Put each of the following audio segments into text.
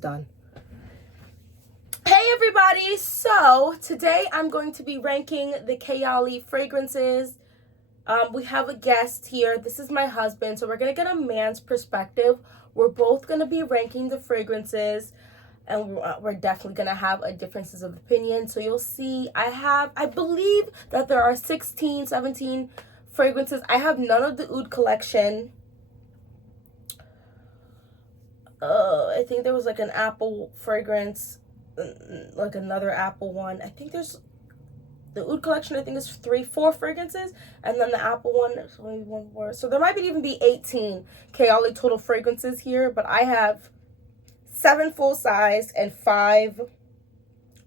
done. Hey everybody, so today I'm going to be ranking the KAYALI fragrances. We have a guest here. This is my husband, so we're going to get a man's perspective. We're both going to be ranking the fragrances, and we're definitely going to have a differences of opinion. So you'll see I believe that there are 16, 17 fragrances. I have none of the Oud collection. I think there was like an apple fragrance, like another apple one. I think there's the Oud collection. I think is 4 fragrances, and then the apple one. There's only one more, so there might even be 18 KAYALI total fragrances here. But I have 7 full size and 5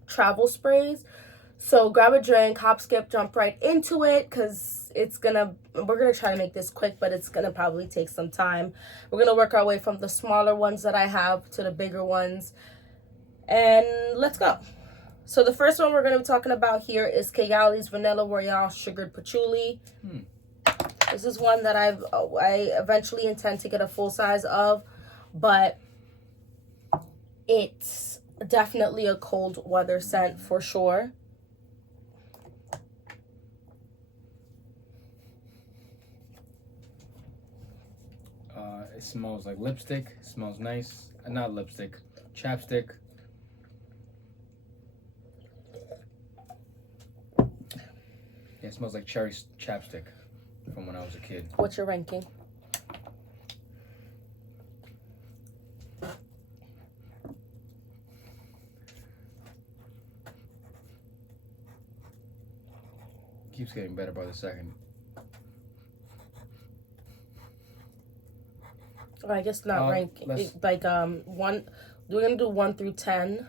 travel sprays. So grab a drink, hop, skip, jump right into it, because we're gonna try to make this quick, but it's gonna probably take some time. We're gonna work our way from the smaller ones that I have to the bigger ones, and let's go. So the first one we're gonna be talking about here is KAYALI's Vanilla Royale Sugared Patchouli. This is one that I eventually intend to get a full size of, but it's definitely a cold weather scent for sure. It smells like lipstick. It smells nice. Not lipstick, chapstick. Yeah, it smells like cherry chapstick from when I was a kid. What's your ranking? Keeps getting better by the second. I guess not ranking. One. We're gonna do 1 through 10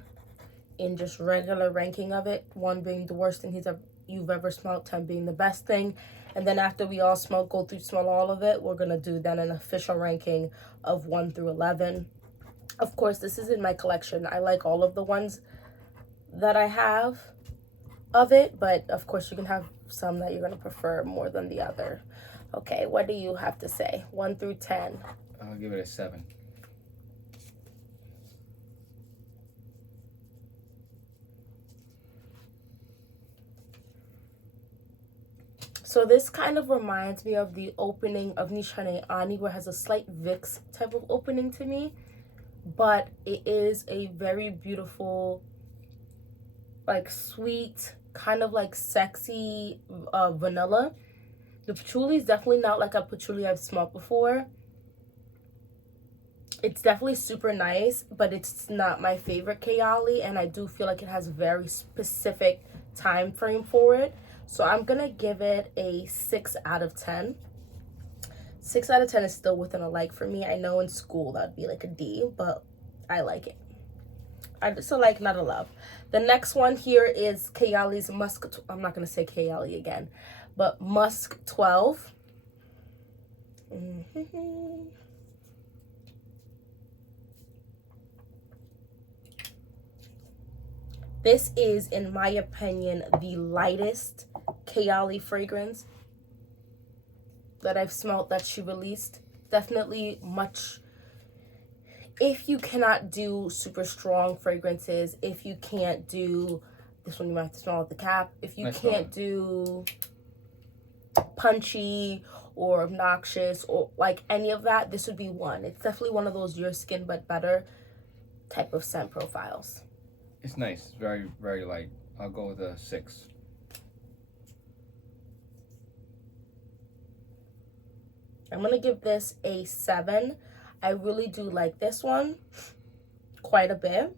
in just regular ranking of it. 1 being the worst thing you've ever smelled, 10 being the best thing, and then after we all smell all of it, we're gonna do then an official ranking of 1 through 11. Of course, this is in my collection. I like all of the ones that I have of it, but of course you can have some that you're gonna prefer more than the other. Okay, what do you have to say? 1 through 10. I'll give it a 7. So this kind of reminds me of the opening of Nishane Ani, where it has a slight Vicks type of opening to me, but it is a very beautiful, like sweet, kind of like sexy vanilla. The patchouli is definitely not like a patchouli I've smelled before. It's definitely super nice, but it's not my favorite KAYALI, and I do feel like it has a very specific time frame for it. So I'm gonna give it a 6 out of 10. 6 out of 10 is still within a like for me. I know in school that'd be like a D, but I like it. I just a like, not a love. The next one here is KAYALI's Musk. I'm not gonna say KAYALI again, but Musk 12. This is, in my opinion, the lightest KAYALI fragrance that I've smelled that she released. Definitely much. If you cannot do super strong fragrances, if you can't do this one, you might have to smell out the cap. If you can't do punchy or obnoxious or like any of that, this would be one. It's definitely one of those your skin but better type of scent profiles. It's nice. Very, very light. I'll go with a 6. I'm going to give this a 7. I really do like this one quite a bit.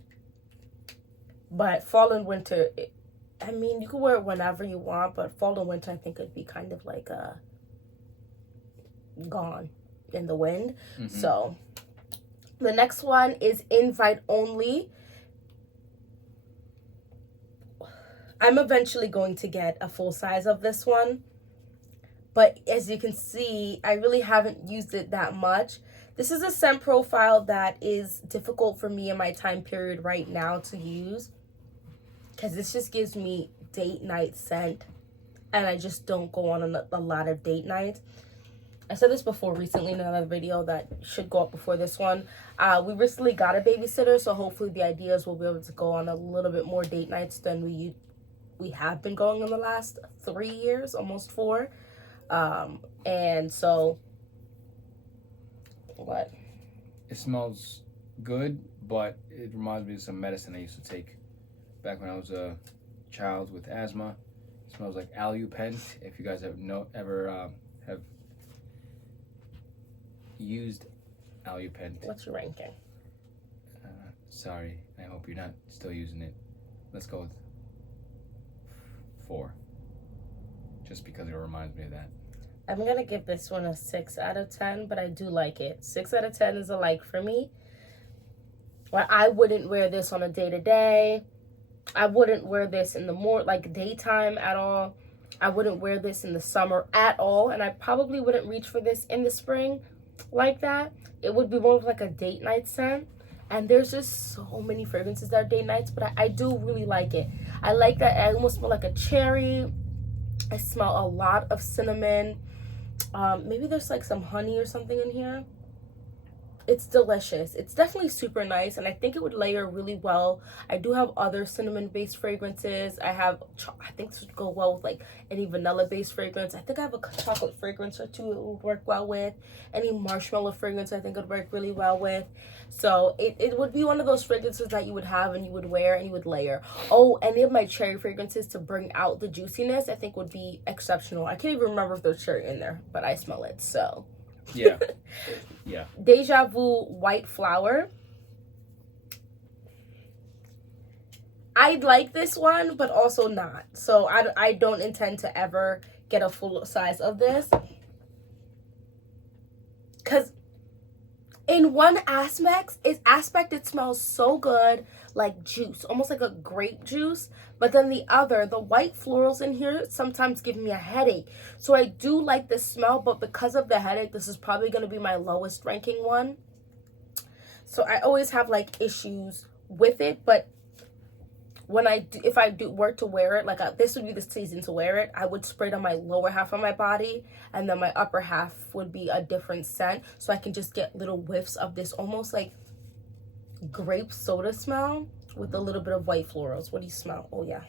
But fall and winter, I mean, you can wear it whenever you want, but fall and winter, I think it'd be kind of like gone in the wind. So the next one is Invite Only. I'm eventually going to get a full size of this one, but as you can see, I really haven't used it that much. This is a scent profile that is difficult for me in my time period right now to use, because this just gives me date night scent, and I just don't go on a lot of date nights. I said this before recently in another video that should go up before this one. We recently got a babysitter, so hopefully the ideas will be able to go on a little bit more date nights than we have been going in the last 3 years, almost 4. And so, what? It smells good, but it reminds me of some medicine I used to take back when I was a child with asthma. It smells like Alupent. If you guys have have used Alupent. What's your ranking? Sorry, I hope you're not still using it. Let's go with 4. Just because it reminds me of that. I'm gonna give this one a 6 out of 10, but I do like it. 6 out of 10 is a like for me. Well, I wouldn't wear this on a day-to-day. I wouldn't wear this in the daytime at all. I wouldn't wear this in the summer at all, and I probably wouldn't reach for this in the spring like that. It would be more of like a date night scent. And there's just so many fragrances that are date nights, but I do really like it. I like that I almost smell like a cherry. I smell a lot of cinnamon. Maybe there's like some honey or something in here. It's delicious. It's definitely super nice, and I think it would layer really well. I do have other cinnamon-based fragrances. I think this would go well with like any vanilla-based fragrance. I think I have a chocolate fragrance or 2 it would work well with. Any marshmallow fragrance I think would work really well with. So it would be one of those fragrances that you would have and you would wear and you would layer. Oh, any of my cherry fragrances to bring out the juiciness I think would be exceptional. I can't even remember if there's cherry in there, but I smell it, so. Yeah. Yeah. Deja Vu White Flower. I'd like this one, but also not. So I don't intend to ever get a full size of this. Because in one aspect, it smells so good, like juice, almost like a grape juice. But then the white florals in here sometimes give me a headache. So I do like the smell, but because of the headache, this is probably going to be my lowest ranking one. So I always have like issues with it, but if I do work to wear it, this would be the season to wear it, I would spray it on my lower half of my body, and then my upper half would be a different scent, so I can just get little whiffs of this almost like grape soda smell with a little bit of white florals. What do you smell? Oh yeah.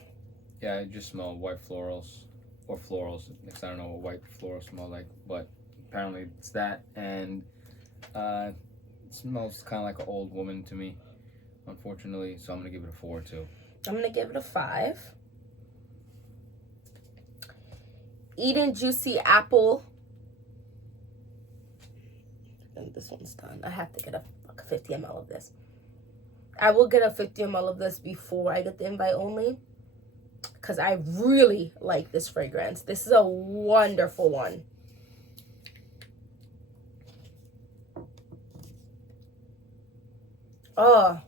Yeah, I just smell white florals or florals. Because I don't know what white florals smell like, but apparently it's that, and it smells kind of like an old woman to me, unfortunately. So I'm gonna give it a 4 too. I'm gonna give it a 5. Eden Juicy Apple. And this one's done. I have to get a 50 ml of this. I will get a 50 ml of this before I get the invite only, because I really like this fragrance. This is a wonderful one. Oh,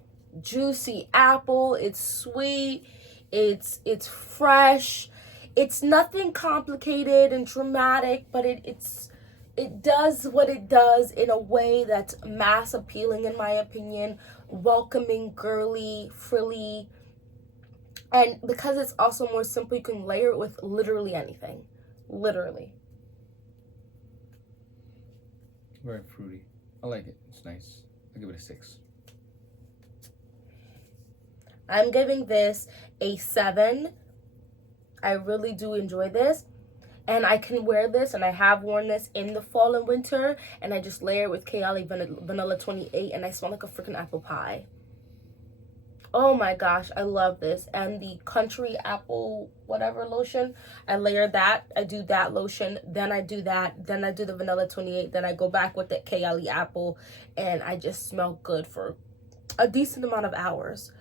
juicy apple. It's sweet. It's fresh. It's nothing complicated and dramatic, but it does what it does in a way that's mass appealing, in my opinion. Welcoming, girly, frilly. And because it's also more simple, you can layer it with literally anything. Literally. Very fruity. I like it. It's nice. I'll give it a 6. I'm giving this a 7. I really do enjoy this. And I can wear this, and I have worn this in the fall and winter, and I just layer it with KAYALI Vanilla 28, and I smell like a freaking apple pie. Oh my gosh, I love this. And the country apple whatever lotion, I layer that. I do that lotion, then I do that, then I do the Vanilla 28, then I go back with the KAYALI apple, and I just smell good for a decent amount of hours.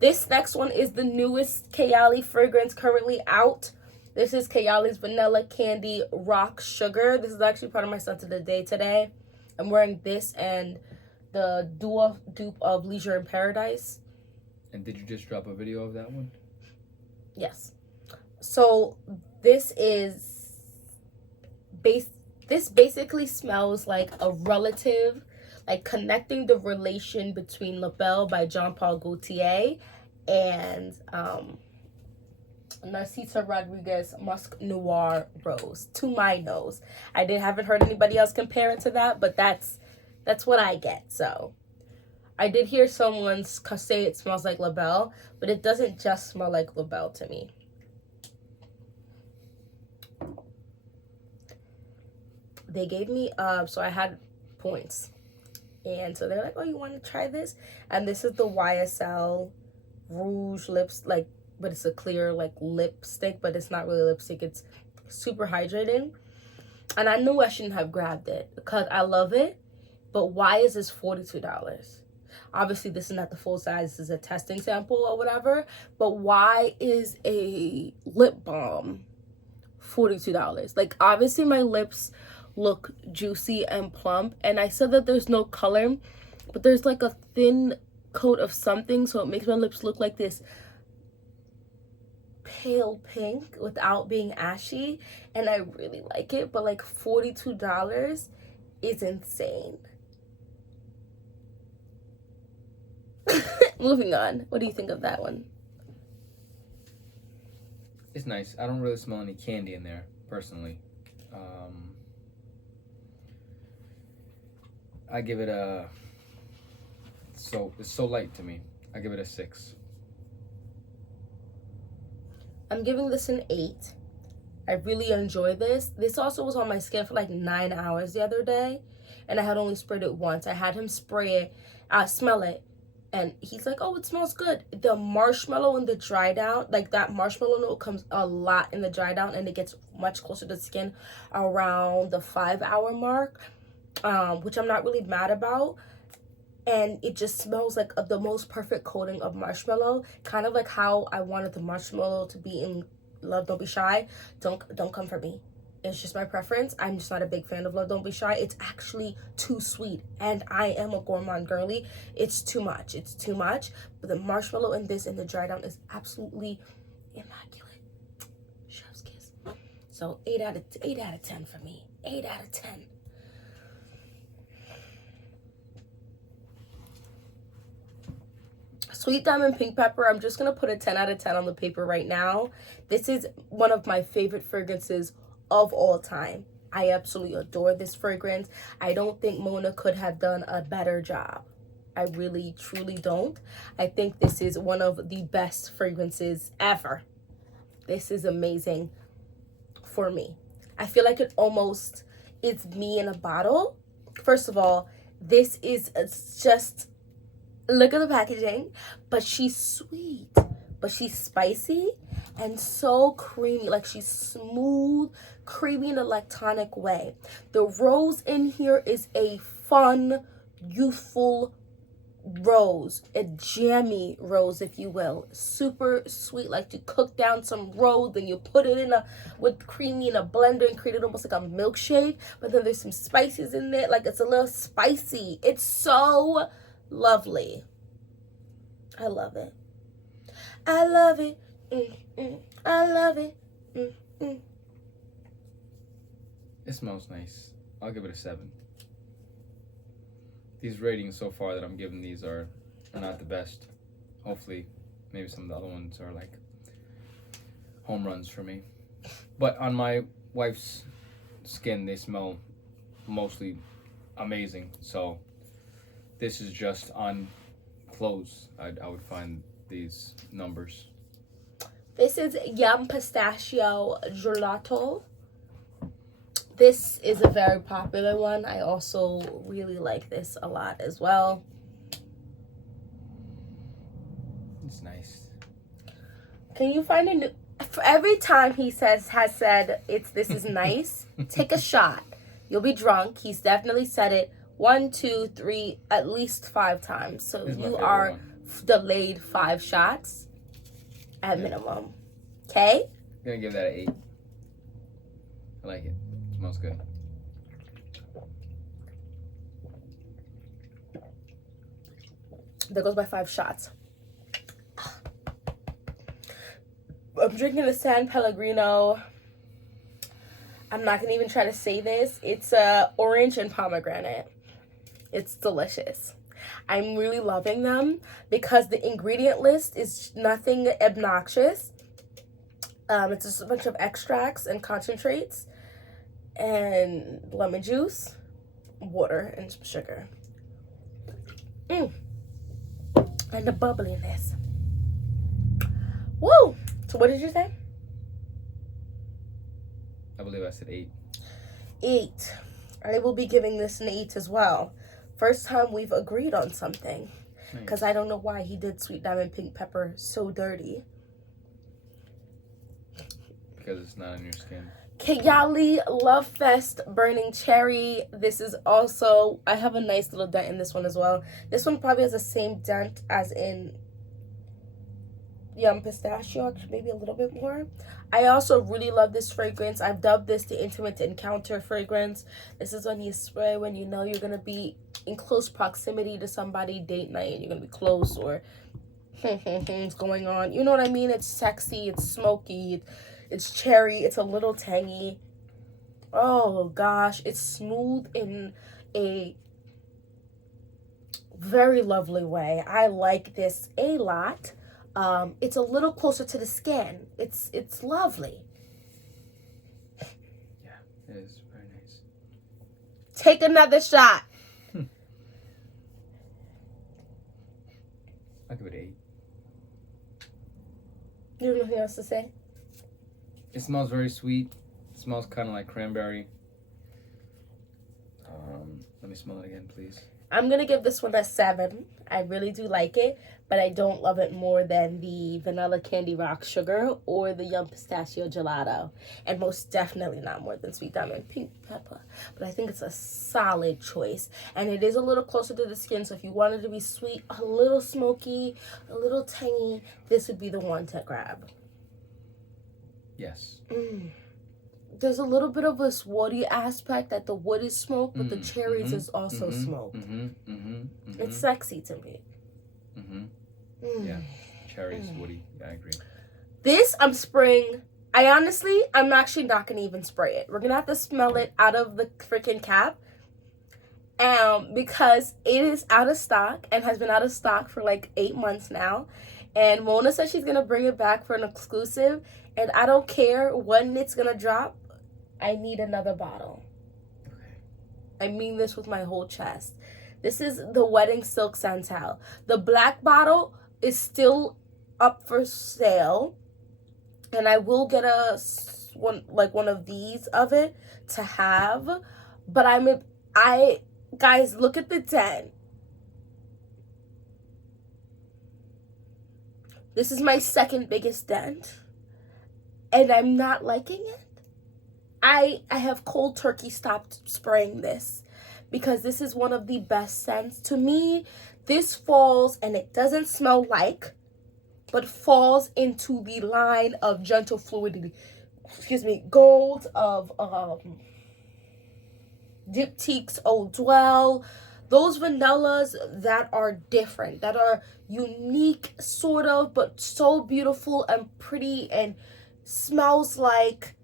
This next one is the newest KAYALI fragrance currently out. This is KAYALI's Vanilla Candy Rock Sugar. This is actually part of my scent of the day today. I'm wearing this and the dupe of Leisure in Paradise. And did you just drop a video of that one? Yes. So this basically smells like a relative, like connecting the relation between La Belle by Jean Paul Gaultier and Narcisa Rodriguez Musk Noir Rose, to my nose. I haven't heard anybody else compare it to that, but that's what I get. So I did hear someone say it smells like La Belle, but it doesn't just smell like La Belle to me. They gave me so I had points, and so they're like, oh, you want to try this? And this is the YSL Rouge lips, like, but it's a clear like lipstick, but it's not really lipstick, it's super hydrating. And I knew I shouldn't have grabbed it because I love it, but why is this $42? Obviously this is not the full size, this is a testing sample or whatever, but why is a lip balm $42? Like, obviously my lips look juicy and plump, and I said that there's no color, but there's like a thin coat of something, so it makes my lips look like this pale pink without being ashy, and I really like it. But like $42 is insane. Moving on, what do you think of that one? It's nice. I don't really smell any candy in there personally. I give it a, it's so light to me. I give it a 6. I'm giving this an 8. I really enjoy this. This also was on my skin for like 9 hours the other day, and I had only sprayed it once. I had him spray it, smell it, and he's like, oh, it smells good. The marshmallow and the dry down, like that marshmallow note comes a lot in the dry down, and it gets much closer to the skin around the 5-hour mark, which I'm not really mad about. And it just smells like the most perfect coating of marshmallow, kind of like how I wanted the marshmallow to be in Love Don't Be Shy. Don't come for me. It's just my preference. I'm just not a big fan of Love Don't Be Shy. It's actually too sweet, and I am a gourmand girly. It's too much. It's too much. But the marshmallow in this and the dry down is absolutely immaculate. Chef's kiss. So 8 out of 10 for me. 8 out of 10. Sweet Diamond Pink Pepper, I'm just going to put a 10 out of 10 on the paper right now. This is one of my favorite fragrances of all time. I absolutely adore this fragrance. I don't think Mona could have done a better job. I really, truly don't. I think this is one of the best fragrances ever. This is amazing for me. I feel like it almost is me in a bottle. First of all, this is just... look at the packaging, but she's sweet, but she's spicy and so creamy. Like, she's smooth, creamy in a lactonic way. The rose in here is a fun, youthful rose, a jammy rose, if you will. Super sweet, like you cook down some rose and you put it in with creamy in a blender and create it almost like a milkshake, but then there's some spices in there. Like, it's a little spicy. It's so lovely. I love it. I love it. I love it. It smells nice. I'll give it a 7. These ratings so far that I'm giving these are not the best. Hopefully, maybe some of the other ones are like home runs for me. But on my wife's skin, they smell mostly amazing. So this is just on clothes. I would find these numbers. This is Yum Pistachio Gelato. This is a very popular one. I also really like this a lot as well. It's nice. Can you find a new... For every time he has said this is nice, take a shot. You'll be drunk. He's definitely said it 1, 2, 3, at least 5 times. So you are delayed 5 shots at minimum. Okay? I'm gonna give that an 8. I like it. It smells good. There goes my 5 shots. I'm drinking the San Pellegrino. I'm not gonna even try to say this. It's orange and pomegranate. It's delicious. I'm really loving them because the ingredient list is nothing obnoxious. It's just a bunch of extracts and concentrates and lemon juice, water, and some sugar. And the bubbliness. Woo! So what did you say? I believe I said 8. 8. I will be giving this an 8 as well. First time we've agreed on something. Because I don't know why he did Sweet Diamond Pink Pepper so dirty. Because it's not on your skin. KAYALI Love Fest Burning Cherry. This is also, I have a nice little dent in this one as well. This one probably has the same dent as in Yum Pistachio, actually maybe a little bit more. I also really love this fragrance. I've dubbed this the Intimate Encounter fragrance. This is when you spray when you know you're going to be in close proximity to somebody, date night, and you're going to be close or it's going on. You know what I mean? It's sexy, it's smoky, it's cherry, it's a little tangy. Oh gosh, it's smooth in a very lovely way. I like this a lot. It's a little closer to the skin. It's lovely. Yeah, it is very nice. Take another shot. I'll give it 8. You have nothing else to say? It smells very sweet. It smells kind of like cranberry. Let me smell it again, please. I'm going to give this one a 7. I really do like it, but I don't love it more than the Vanilla Candy Rock Sugar or the Yum Pistachio Gelato. And most definitely not more than Sweet Diamond Pink Pepper. But I think it's a solid choice. And it is a little closer to the skin, so if you wanted to be sweet, a little smoky, a little tangy, this would be the one to grab. Yes. There's a little bit of this woody aspect that the wood is smoked, but the cherries is also smoked. It's sexy to me. Yeah, cherries, woody. Yeah, I agree. This I'm spraying. I'm actually not gonna even spray it. We're gonna have to smell it out of the freaking cap. Because it is out of stock and has been out of stock for like 8 months now. And Mona said she's gonna bring it back for an exclusive. And I don't care when it's gonna drop. I need another bottle. Okay. I mean this with my whole chest. This is the Wedding Silk Santal. The black bottle is still up for sale. And I will get one of these of it to have. But guys, look at the dent. This is my second biggest dent. And I'm not liking it. I have cold turkey stopped spraying this because this is one of the best scents. To me, this falls, and it doesn't smell like, but falls into the line of gentle fluidity. Gold of Diptyque's Eau Dwell. Those vanillas that are different, that are unique, sort of, but so beautiful and pretty and smells like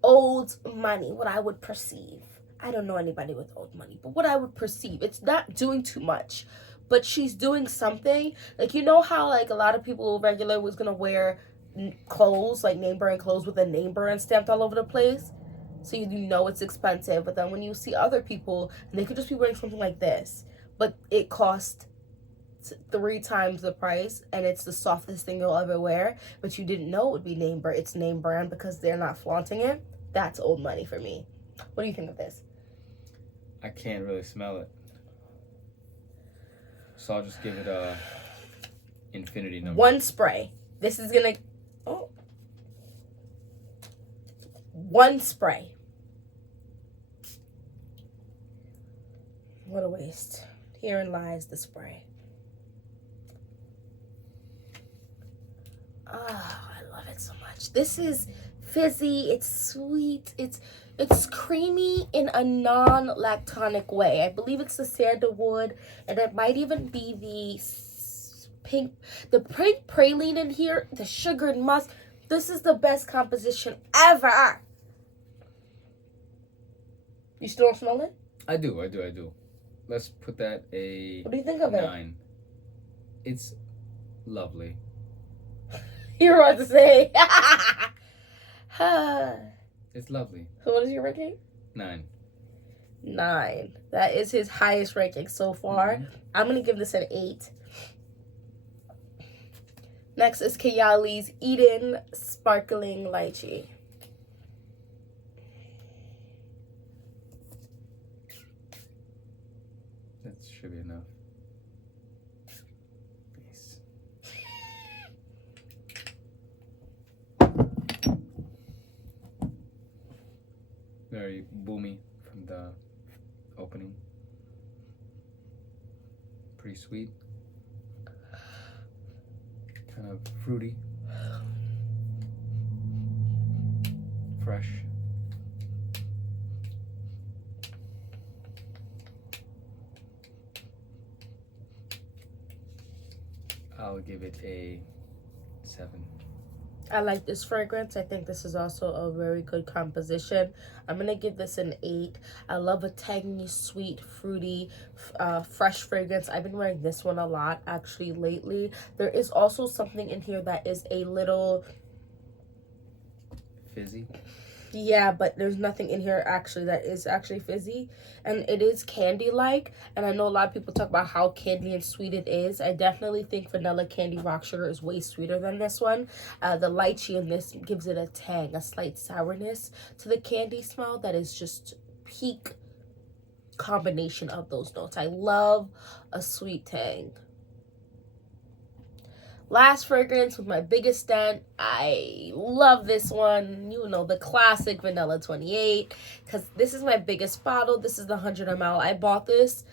old money, what I would perceive. I don't know anybody with old money, but what I would perceive. It's not doing too much, but she's doing something. Like, you know how, like, a lot of people regular was going to wear clothes, like name brand clothes with a name brand stamped all over the place? So you know it's expensive. But then when you see other people, and they could just be wearing something like this, but it cost 3 times the price, and it's the softest thing you'll ever wear, but you didn't know it would be name brand. It's name brand because they're not flaunting it. That's old money for me. What do you think of this? I can't really smell it, so I'll just give it a infinity number. 1 spray. This is gonna 1 spray. What a waste. Herein lies the spray. Oh, I love it so much. This is fizzy, it's sweet, it's creamy in a non-lactonic way. I believe it's the sandalwood, and it might even be the pink praline in here, the sugared musk. This is the best composition ever. You still don't smell it? I do. Let's put that a What do you think of 9. It's lovely. You were about to say. It's lovely. So what is your ranking? 9. 9. That is his highest ranking so far. Mm-hmm. I'm going to give this an 8. Next is KAYALI's Eden Sparkling Lychee. That should be enough. Nice. Very boomy from the opening. Pretty sweet. Kind of fruity. Fresh. I'll give it a 7. I like this fragrance. I think this is also a very good composition. I'm going to give this an 8. I love a tangy, sweet, fruity, fresh fragrance. I've been wearing this one a lot, actually, lately. There is also something in here that is a little... Fizzy? Yeah, but there's nothing in here actually that is actually fizzy. And it is candy-like. And I know a lot of people talk about how candy and sweet it is. I definitely think vanilla candy rock sugar is way sweeter than this one. The lychee in this gives it a tang, a slight sourness to the candy smell that is just peak combination of those notes. I love a sweet tang. Last fragrance with my biggest dent. I love this one. You know, the classic Vanilla 28. Because this is my biggest bottle. This is the 100 ml. I bought this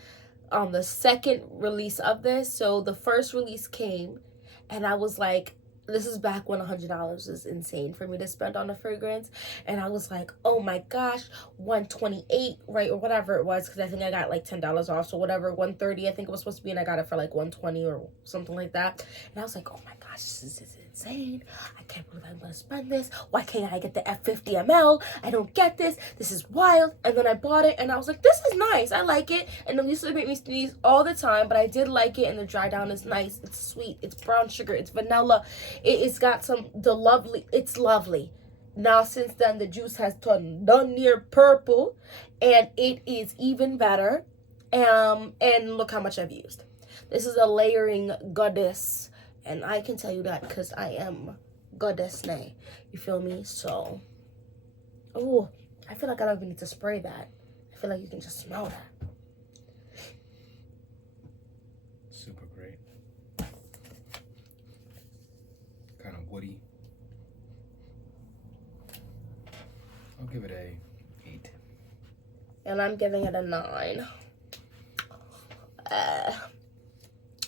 on the second release of this. So the first release came. And I was like, this is back when $100 is insane for me to spend on a fragrance. And I was like, oh my gosh, $128, right? Or whatever it was. Because I think I got like $10 off. So whatever, $130 I think it was supposed to be. And I got it for like $120 or something like that. And I was like, oh my gosh, this is insane. I can't believe I'm going to spend this. Why can't I get the F50 ml? I don't get this. This is wild. And then I bought it. And I was like, this is nice. I like it. And it used to make me sneeze all the time. But I did like it. And the dry down is nice. It's sweet. It's brown sugar. It's vanilla. It's got it's lovely. Now since then the juice has turned done near purple and it is even better. And look how much I've used. This is a layering goddess, and I can tell you that because I am goddessnayr. You feel me? So, oh, I feel like I don't even need to spray that. I feel like you can just smell that. Super great. Kind of woody. I'll give it a 8. And I'm giving it a 9.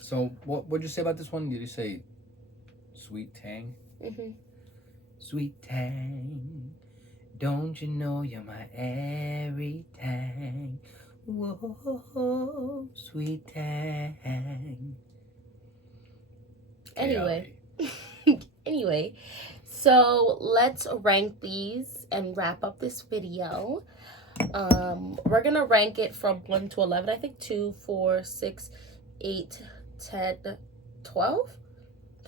So what'd you say about this one? Did you say sweet tang? Mm-hmm. Sweet tang, don't you know you're my everything? Whoa, sweet tang. Anyway. Anyway, so let's rank these and wrap up this video. We're gonna rank it from 1 to 11. I think 2, 4, 6, 8, 10, 12.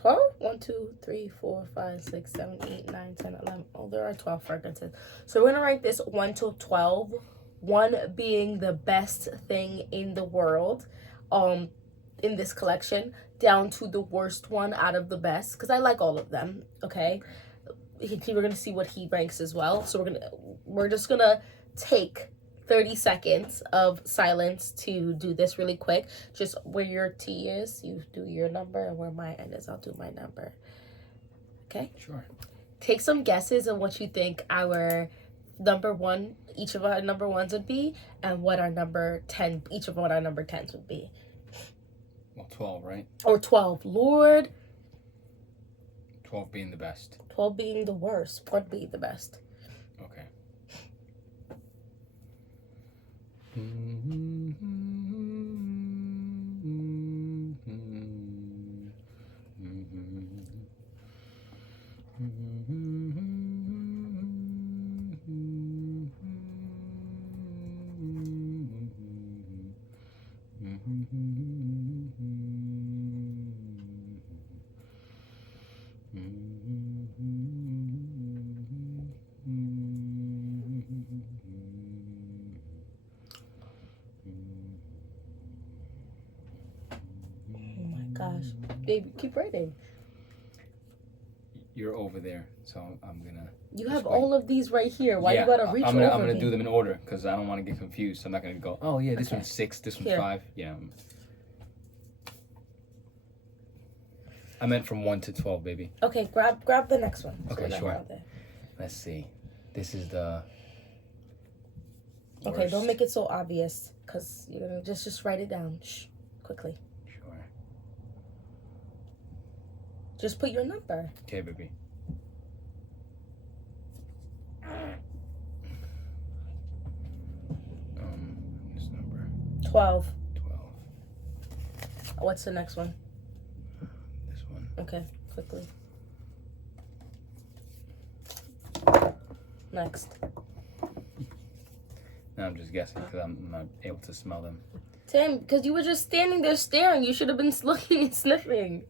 12? 1, 2, 3, 4, 5, 6, 7, 8, 9, 10, 11. Oh, there are 12 fragrances. So we're gonna rank this 1 to 12. 1 being the best thing in the world, in this collection, down to the worst one out of the best, because I like all of them. Okay, we're gonna see what he ranks as well. So we're just gonna take 30 seconds of silence to do this really quick. Just where your T is, you do your number, and where my N is, I'll do my number. Okay? Sure. Take some guesses on what you think our number one, each of our number ones would be, and what our number 10, each of what our number 10s would be. Well, 12, right? Or 12. Lord. 12 being the best. 12 being the worst. 1 being the best. Okay. Oh my gosh. Baby, keep writing. You're over there, so I'm gonna. You have all of these right here. Why you gotta reach over? I'm gonna do them in order because I don't want to get confused. So I'm not gonna go. Oh yeah, this one's 6. This one's 5. Yeah. I meant from 1 to 12, baby. Okay, grab the next one. Okay, sure. Let's see. This is the. Okay, don't make it so obvious, cause you're gonna just write it down. Shh, quickly. Sure. Just put your number. Okay, baby. This number. 12. 12. What's the next one? This one. Okay, quickly. Next. No, I'm just guessing because I'm not able to smell them. Tim, because you were just standing there staring. You should have been looking and sniffing.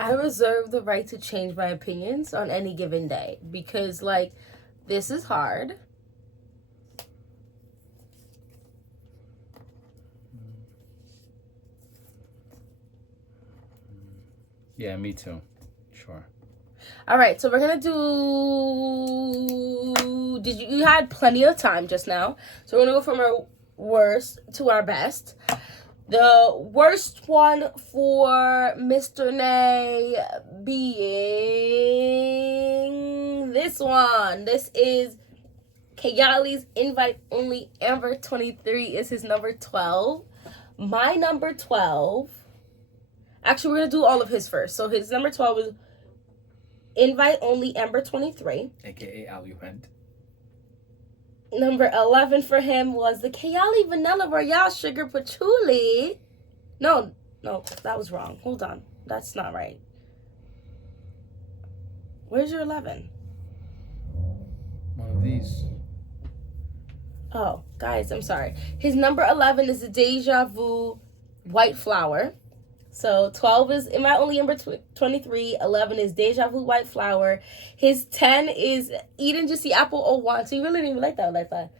I reserve the right to change my opinions on any given day because, like, this is hard. Yeah, me too. Sure. All right, so we're gonna do. You had plenty of time just now, so we're gonna go from our worst to our best. The worst one for Mr. Nay being this one. This is KAYALI's Invite Only Amber 23 is his number 12. My number 12. Actually, we're going to do all of his first. So his number 12 is Invite Only Amber 23. AKA Aluhent. Number 11 for him was the KAYALI Vanilla Royale Sugar Patchouli. No, that was wrong. Hold on. That's not right. Where's your 11? One of these. Oh, guys, I'm sorry. His number 11 is the Deja Vu White Flower. So 12 is Invite Only Amber 23. 11 is Deja Vu White Flower. His 10 is Eden Juicy Apple 01. So you really didn't even like that.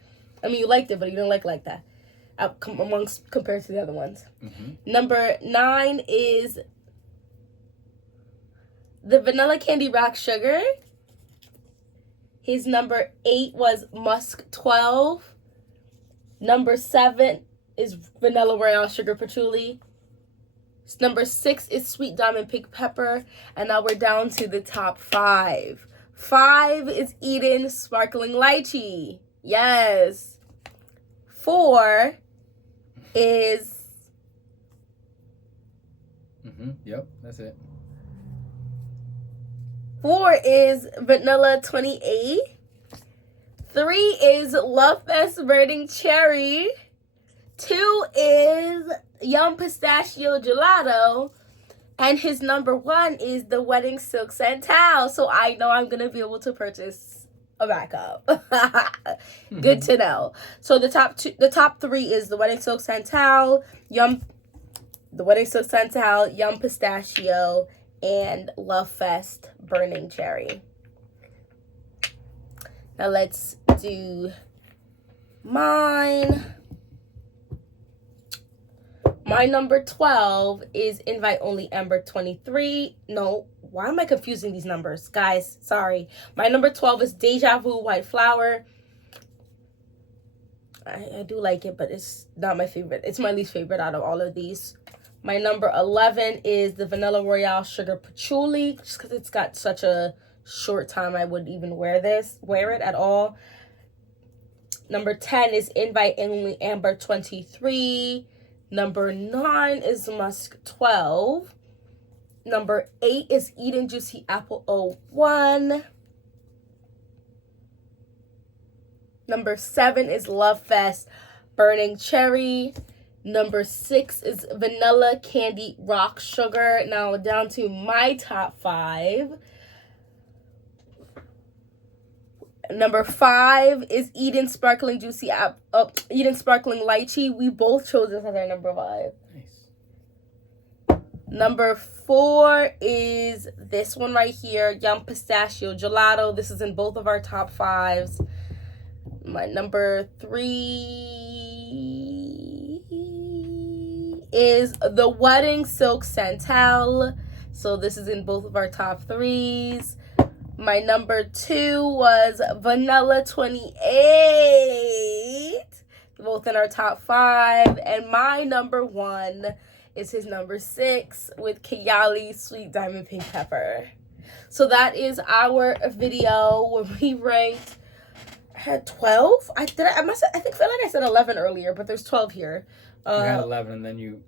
I mean, you liked it, but you didn't like that. Compared to the other ones. Mm-hmm. Number 9 is the Vanilla Candy Rock Sugar. His number 8 was Musk 12. Number 7 is Vanilla Royale Sugar Patchouli. Number 6 is Sweet Diamond Pink Pepper. And now we're down to the top 5. 5 is Eden Sparkling Lychee. Yes. 4 is... Yep, that's it. 4 is Vanilla 28. 3 is Love Fest Burning Cherry. 2 is Yum Pistachio Gelato. And his number 1 is the Wedding Silk Santal. So I know I'm going to be able to purchase a backup. Good to know. So the top 3 is the Wedding Silk Santal, Yum Pistachio, and Love Fest Burning Cherry. Now let's do mine. My number 12 is Invite Only Amber 23. No, why am I confusing these numbers? Guys, sorry. My number 12 is Deja Vu White Flower. I do like it, but it's not my favorite. It's my least favorite out of all of these. My number 11 is the Vanilla Royale Sugar Patchouli, just because it's got such a short time I would even wear it at all. Number 10 is Invite Only Amber 23. Number 9 is Musk 12. Number 8 is Eden Juicy Apple 01. Number 7 is Love Fest Burning Cherry. Number 6 is Vanilla Candy Rock Sugar. Now down to my top 5. Number 5 is Eden Sparkling Eden Sparkling Lychee. We both chose this as our number 5. Nice. Number 4 is this one right here, Yum Pistachio Gelato. This is in both of our top 5s. My number 3 is the Wedding Silk Santal. So this is in both of our top 3s. My number 2 was Vanilla 28, both in our top 5. And my number 1 is his number 6 with KAYALI Sweet Diamond Pink Pepper. So that is our video where we ranked. I had 12. I feel like I said 11 earlier, but there's 12 here. You had 11, and then you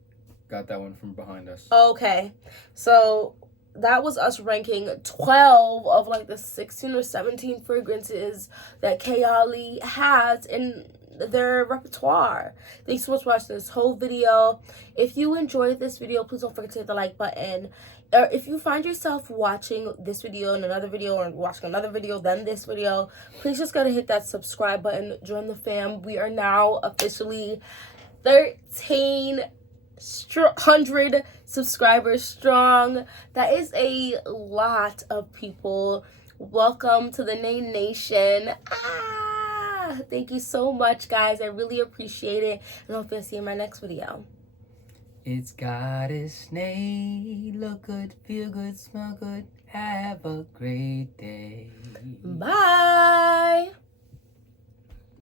got that one from behind us. Okay, so that was us ranking 12 of like the 16 or 17 fragrances that KAYALI has in their repertoire. Thanks so much for watching this whole video. If you enjoyed this video, please don't forget to hit the like button. Or if you find yourself watching this video and another video, or watching another video then this video, please just go to hit that subscribe button. Join the fam. We are now officially 1,300 subscribers strong. That is a lot of people. Welcome to the Nay Nation. Thank you so much, guys. I really appreciate it, and I hope you'll see you in my next video. It's goddessnayr. Look good, feel good, smell good. Have a great day. Bye.